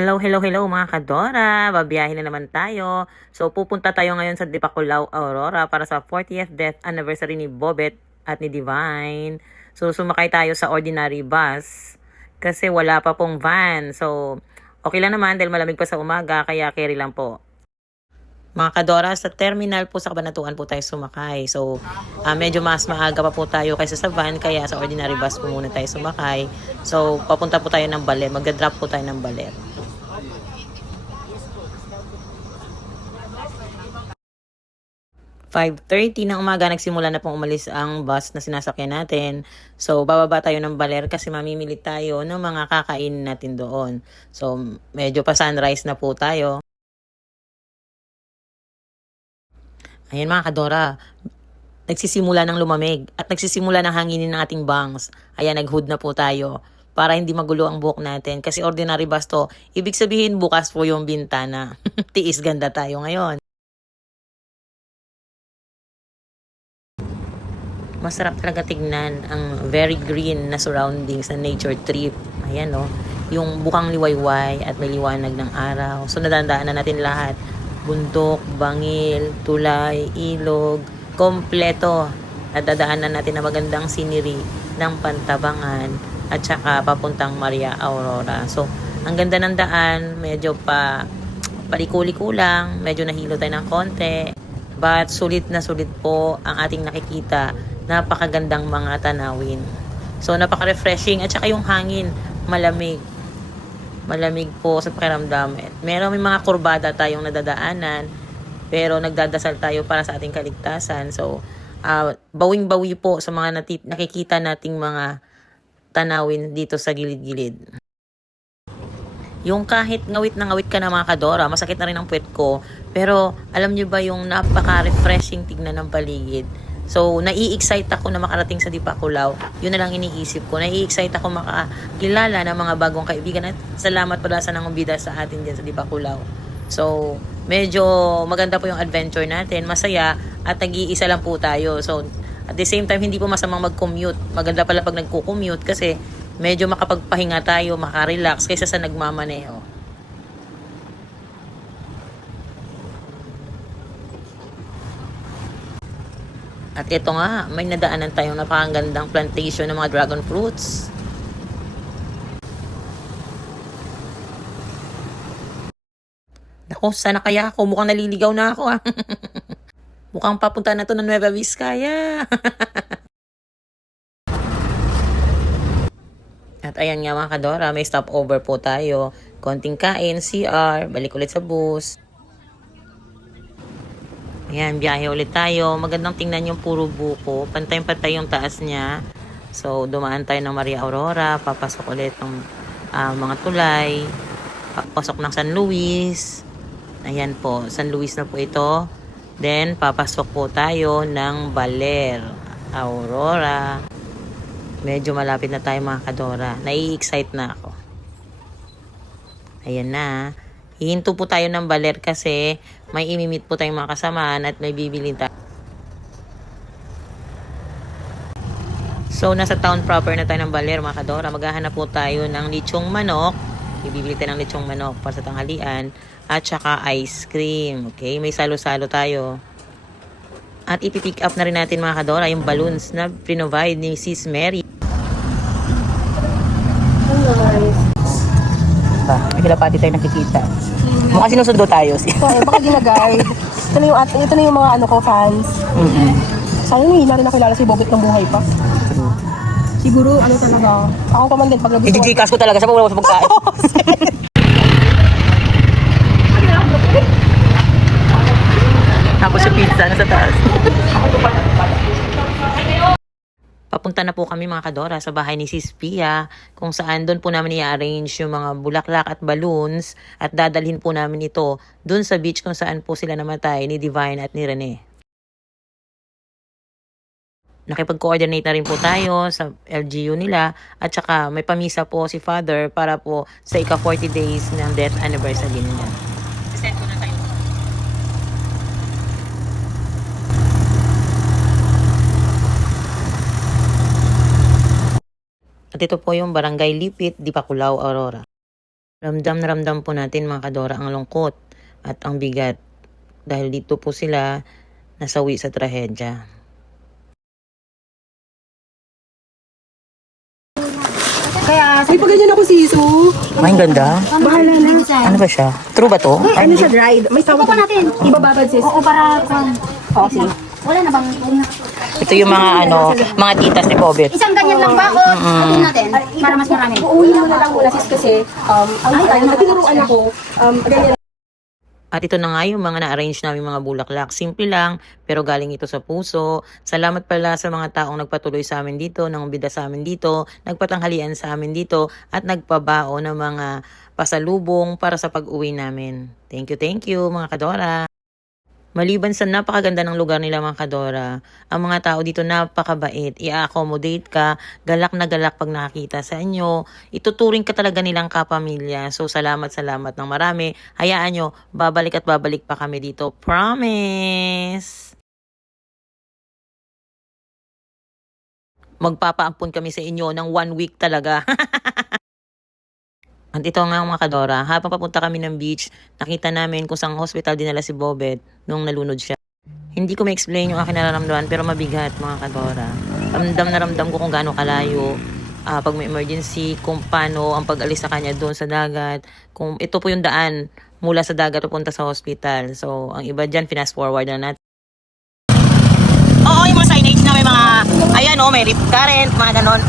Hello, hello, hello mga kadora! Babiyahin na naman tayo. So pupunta tayo ngayon sa Dipakulaw, Aurora para sa 40th death anniversary ni Bobet at ni Divine. So sumakay tayo sa ordinary bus kasi wala pa pong van. So okay lang naman dahil malamig pa sa umaga kaya carry lang po. Mga kadora, sa terminal po sa Kabanatuan po tayo sumakay. So, medyo mas maaga pa po tayo kaysa sa van, kaya sa ordinary bus po muna tayo sumakay. So, papunta po tayo ng Baler. Magdadrop po tayo ng Baler. 5:30 ng umaga, nagsimula na pong umalis ang bus na sinasakyan natin. So, bababa tayo ng Baler kasi mamimili tayo ng mga kakain natin doon. So, medyo pa sunrise na po tayo. Ayan mga kadora, nagsisimula ng lumamig at nagsisimula ng hanginin ng ating bangs. Ayan, nag-hood na po tayo para hindi magulo ang buhok natin. Kasi ordinary bus to, ibig sabihin bukas po yung bintana. Tiis ganda tayo ngayon. Masarap talaga tignan ang very green na surroundings na nature trip. Ayan o, yung bukang liwayway at may liwanag ng araw. So nadandaanan natin lahat. Bundok, bangil, tulay, ilog, kompleto. Nadadaanan natin na magandang scenery ng Pantabangan at saka papuntang Maria Aurora. So, ang ganda ng daan, medyo paliko-liko lang, medyo nahilo tayo ng konti. But sulit na sulit po ang ating nakikita. Napakagandang mga tanawin. So, napaka-refreshing at saka yung hangin, malamig. Malamig po sa pakiramdam. May mga kurbada tayong nadadaanan, pero nagdadasal tayo para sa ating kaligtasan. So, bawing-bawi po sa mga nakikita nating mga tanawin dito sa gilid-gilid. Yung kahit ngawit na ngawit ka na mga kadora, masakit na rin ang puwet ko, pero alam nyo ba yung napaka-refreshing tignan ng paligid? So, nai-excite ako na makarating sa Dipakulaw. Yun na lang iniisip ko. Nai-excite ako makakilala ng mga bagong kaibigan. At salamat pala sa nangubida sa atin dyan sa Dipakulaw. So, medyo maganda po yung adventure natin. Masaya at nag-iisa lang po tayo. So, at the same time, hindi po masamang mag-commute. Maganda pala pag nagko-commute kasi medyo makapagpahinga tayo, makarelax kaysa sa nagmamaneho. At ito nga, may nadaanan tayong napakagandang plantation ng mga dragon fruits. Naku, sana kaya ako? Mukhang naliligaw na ako ah. Mukhang papunta na to ng Nueva Vizcaya. At ayan nga mga kadora, may stopover po tayo. Konting kain, CR, balik ulit sa bus. Ayan, biyahe ulit tayo. Magandang tingnan yung puro buko. Pantay-pantay yung taas niya. So, dumaan tayo ng Maria Aurora. Papasok ulit ng mga tulay. Papasok ng San Luis. Ayan po, San Luis na po ito. Then, papasok po tayo ng Baler, Aurora. Medyo malapit na tayo mga kadora. Nai-excite na ako. Ayan na. Hihinto po tayo ng Baler kasi may imimit po tayong mga kasamaan at may bibili tayo. So, nasa town proper na tayo ng Baler mga kadora. Maghahanap po tayo ng lechong manok. Ibibili tayo ng lechong manok para sa tanghalian. At saka ice cream. Okay? May salo-salo tayo. At ipipick up na rin natin mga kadora yung balloons na provide ni Sis Mary. May kalapati tayo nakikita. Mukhang sinusundo tayo. Baka ginaguide. Ito na yung mga fans. Sana hindi na rin nakilala si Bobet ng buhay pa. Siguro, talaga. Ako pa man din pag nagustuhan. I-gcash ko talaga sa mga pagkain. Tapos yung pizza nasa taas. Papunta na po kami mga kadora sa bahay ni Sis Pia, kung saan doon po namin i-arrange yung mga bulaklak at balloons at dadalhin po namin ito doon sa beach kung saan po sila namatay ni Divine at ni Rene. Nakipag-coordinate na rin po tayo sa LGU nila at saka may pamisa po si Father para po sa ika-40 days ng death anniversary nila. At ito po yung Barangay Lipit, Dipakulaw, Aurora. Ramdam na ramdam po natin mga kadora ang lungkot at ang bigat dahil dito po sila nasawi sa trahedya. Kaya, may paganyan ako siso. Ay, ganda. Bahala na. Ano ba siya? True ba to? Ano siya, dried? May sawa pa natin. Ibababad sis. Oo, para kung Oo, sige. wala na bang Ito yung mga mga titas ni Bobet. isang ganyan lang ba o ano natin para mas marami? Uuwi mo na lang muna sis kasi, ang time na tinuruan ako, ganyan. At ito na nga yung mga na-arrange namin mga bulaklak. Simple lang, pero galing ito sa puso. Salamat pala sa mga taong nagpatuloy sa amin dito, nangumbida sa amin dito, nagpatanghalian sa amin dito, at nagpabao ng mga pasalubong para sa pag-uwi namin. Thank you mga kadora. Maliban sa napakaganda ng lugar nila mga kadora, ang mga tao dito napakabait, i-accommodate ka, galak na galak pag nakakita sa inyo, ituturing ka talaga nilang kapamilya. So salamat ng marami, hayaan nyo, babalik at babalik pa kami dito, promise! Magpapaampun kami sa inyo ng 1 week talaga. At ito nga mga kadora, habang papunta kami ng beach, nakita namin kung saan hospital dinala si Bobet nung nalunod siya. Hindi ko ma-explain yung aking nararamdaman pero mabigat mga kadora. Ramdam na ramdam ko kung gaano kalayo pag may emergency, kung paano ang pag-alis sa kanya doon sa dagat. Kung ito po yung daan mula sa dagat papunta sa hospital. So ang iba dyan, fast forward na natin. Oo, yung mga signage na may mga, ayan may rip current, mga ganon.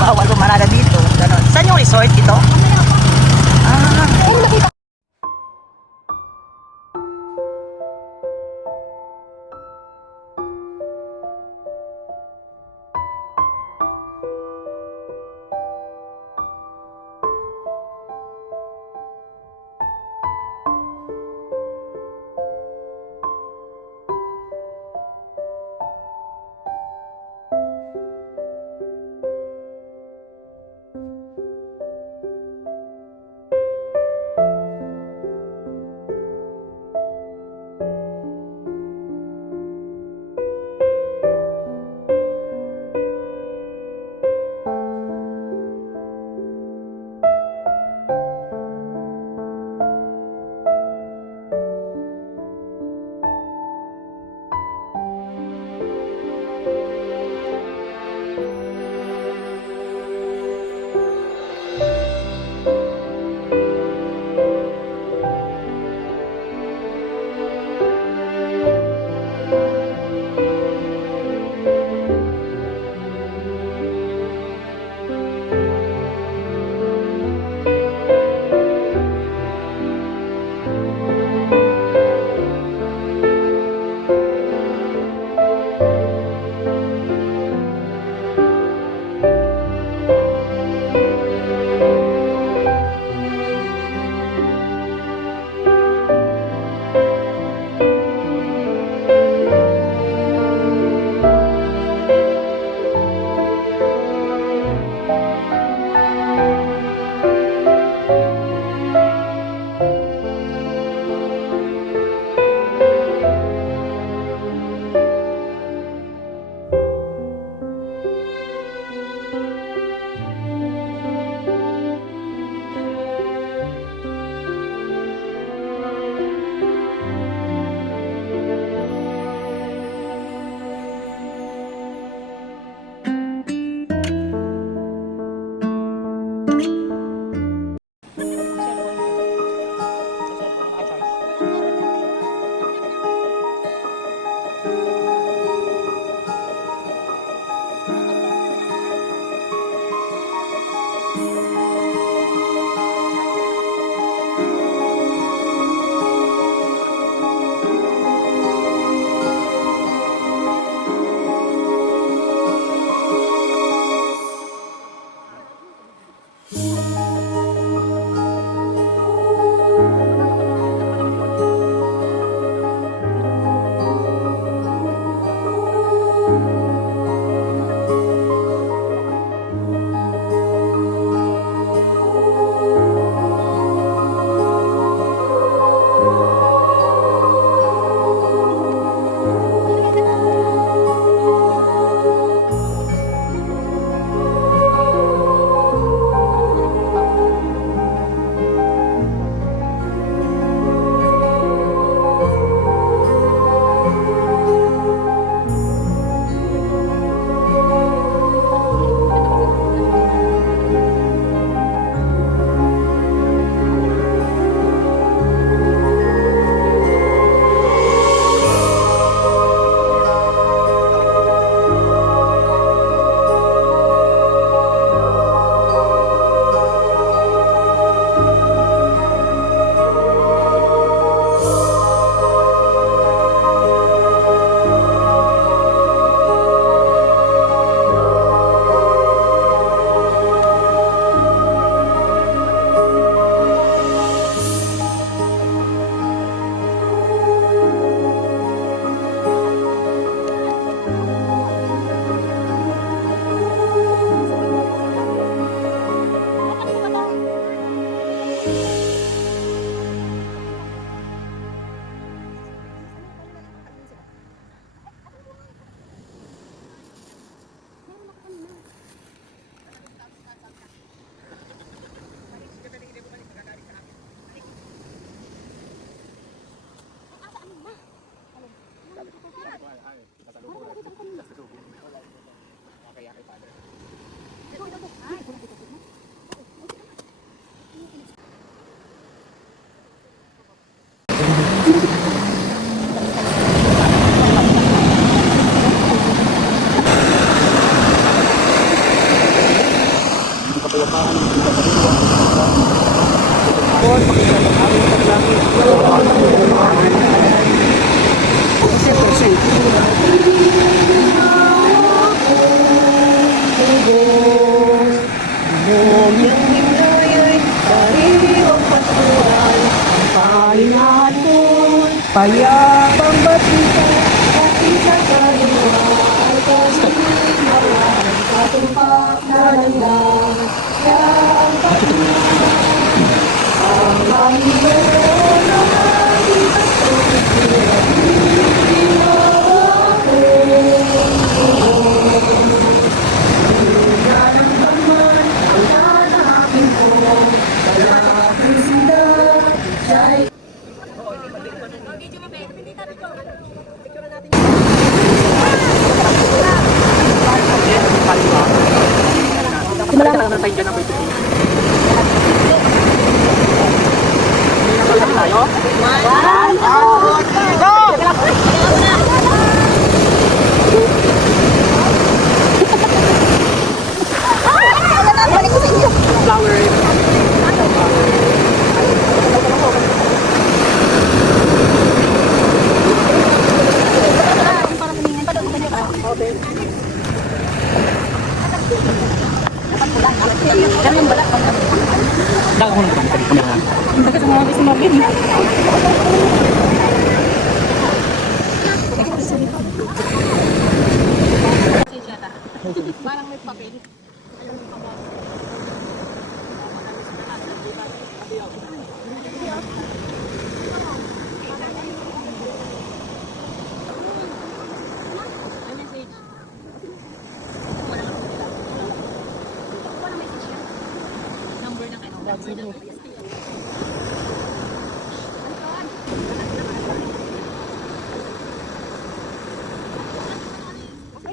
Bawal lumarada dito. Ganon. Saan yung resort ito? Payapang batita at isa sa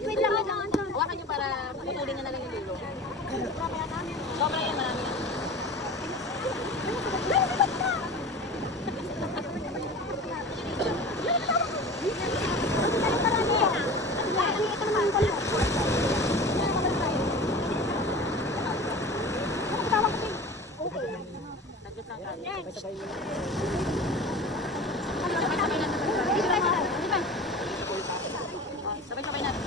Wait lang. Hawakan nyo para putulin nyo na lang yung dulo. Sobra yan, marami yan. Sabay-sabay natin.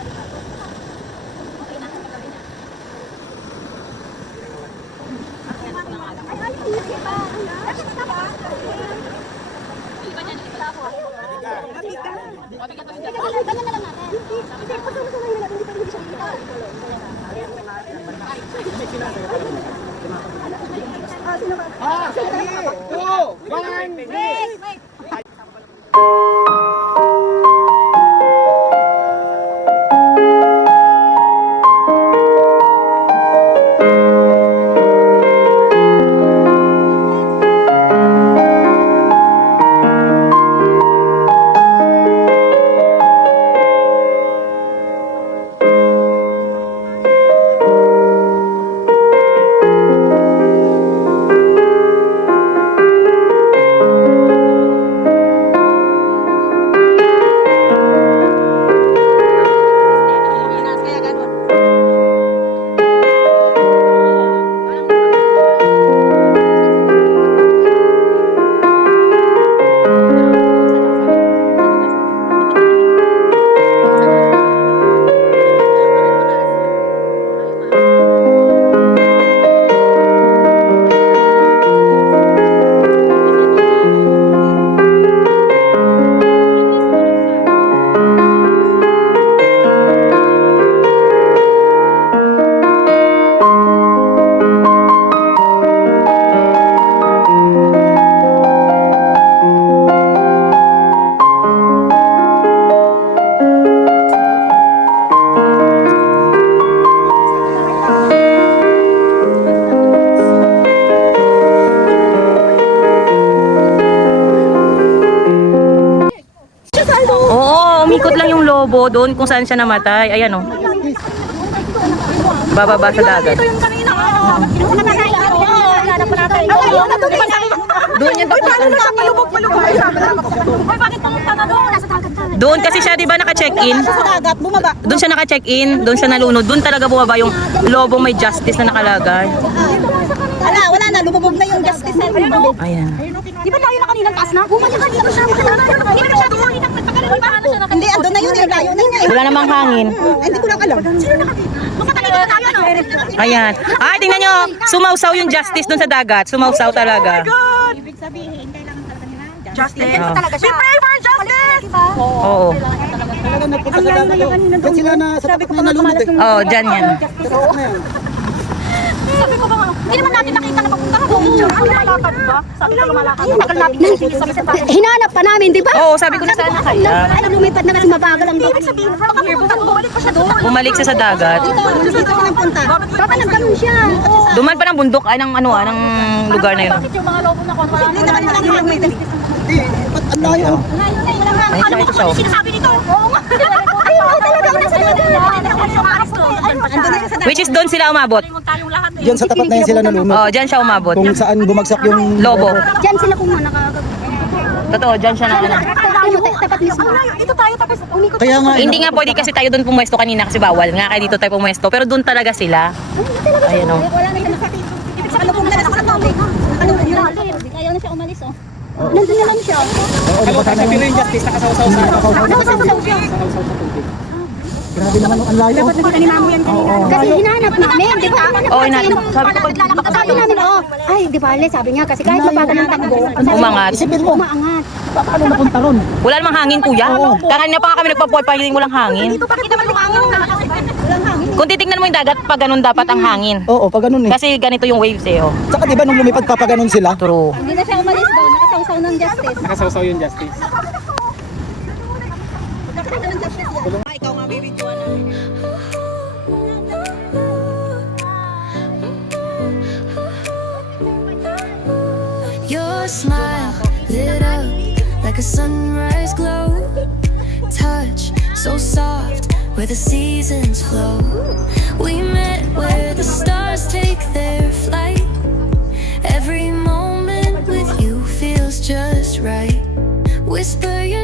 lobo doon kung saan siya namatay. Ayan oh. Bababa sa dagat. Ito yung kanina. Doon yan Malubog. Hoy, bakit pumunta na doon? Nasa dagat ka. Doon kasi siya 'di ba naka-check-in? Sa dagat, bumaba. Doon siya naka-check-in, doon siya nalunod. Doon talaga bumaba yung lobong may justice na nakalagay. Wala na. Lumubog na yung justice center. Ayan. Di ba layo na kanina taas na? Bumalik ka dito siya. Hindi na siya doon. Hindi, andun na yun. Layo na yun. Wala namang hangin. Hindi ko lang alam. Sino nakakita? Makatalito na tayo, no? Ayan. Ay, tingnan nyo. Sumausaw yung justice doon sa dagat. Sumausaw talaga. Ibig sabihin, kailangan talaga nila. Justice. Oh. Talaga siya. We pray for justice! Oo. Talaga nagpunta sa dagat doon. Diyan sila na sa tapat na nalunod eh. Oo, dyan yan. Sabi ko ba, hindi naman natin nakita na papunta ka doon. Ang lumalakad ba? Sabi ko lumalakad. Tagal natin sabi sa tayo. Hinanap pa namin, di ba? Oo, sabi ko na sana kaya. Ay, lumipad na kasi mabagal ang Ibig sabihin, baka pumunta, bumalik pa siya doon. Bumalik siya sa dagat. Dito ka nang punta. Baka nagganun siya. Duman pa ng bundok, ay ng ano, ng lugar na yun. Bakit yung mga lobo na kon? Hindi naman lang yung may Hindi, ba't ang layo? Ay, Ano ito ba siya. kasi sinasabi nito? Oo nga. Ayun, talaga ako nasa Which is doon sila umabot. tayong lahat. Diyan sa tapat na yun sila nalunod. Oo, dyan siya umabot. Kung saan bumagsak yung Lobo. Diyan sila kung nakakagod. Totoo, dyan siya na ano. Tapat mismo. Ito tayo tapos umikot. Kaya nga, Hindi nga pwede kasi tayo doon pumwesto kanina kasi bawal nga kaya dito tayo pumwesto. Pero doon talaga sila. Ayan o. Wala na siya nakatito. Ibig sabihin, pumunta na sa tubig. Nakalubog na. Ayaw na siya umalis, oh. Nandun na lang siya. oo, di ba sana yung justice nakasawsaw sa grabe naman ang layo. Kasi hinanap namin, di ba? Oo, inanap. Sabi ko pag Sabi namin, oh, ay, di ba, sabi niya, kasi kahit mabagal ng takbo, umangat. Isipin mo, umaangat. paano napunta ron? Wala namang hangin kuya. Kanina pa nga kami nagpapuwal pa hindi walang hangin. Bakit naman lumangin na? Walang hangin. Kung titignan mo yung dagat, pag ganun dapat ang hangin. Oo, pag ganun eh. Kasi ganito yung waves eh. Oh. Tsaka di ba nung lumipad pa ganun sila? True. Hindi na siya umalis doon. Nakasawsaw ng justice. Nakasawsaw yung justice. Your smile lit up like a sunrise glow. Touch so soft where the seasons flow. We met where the stars take their flight. Every moment with you feels just right. Whisper your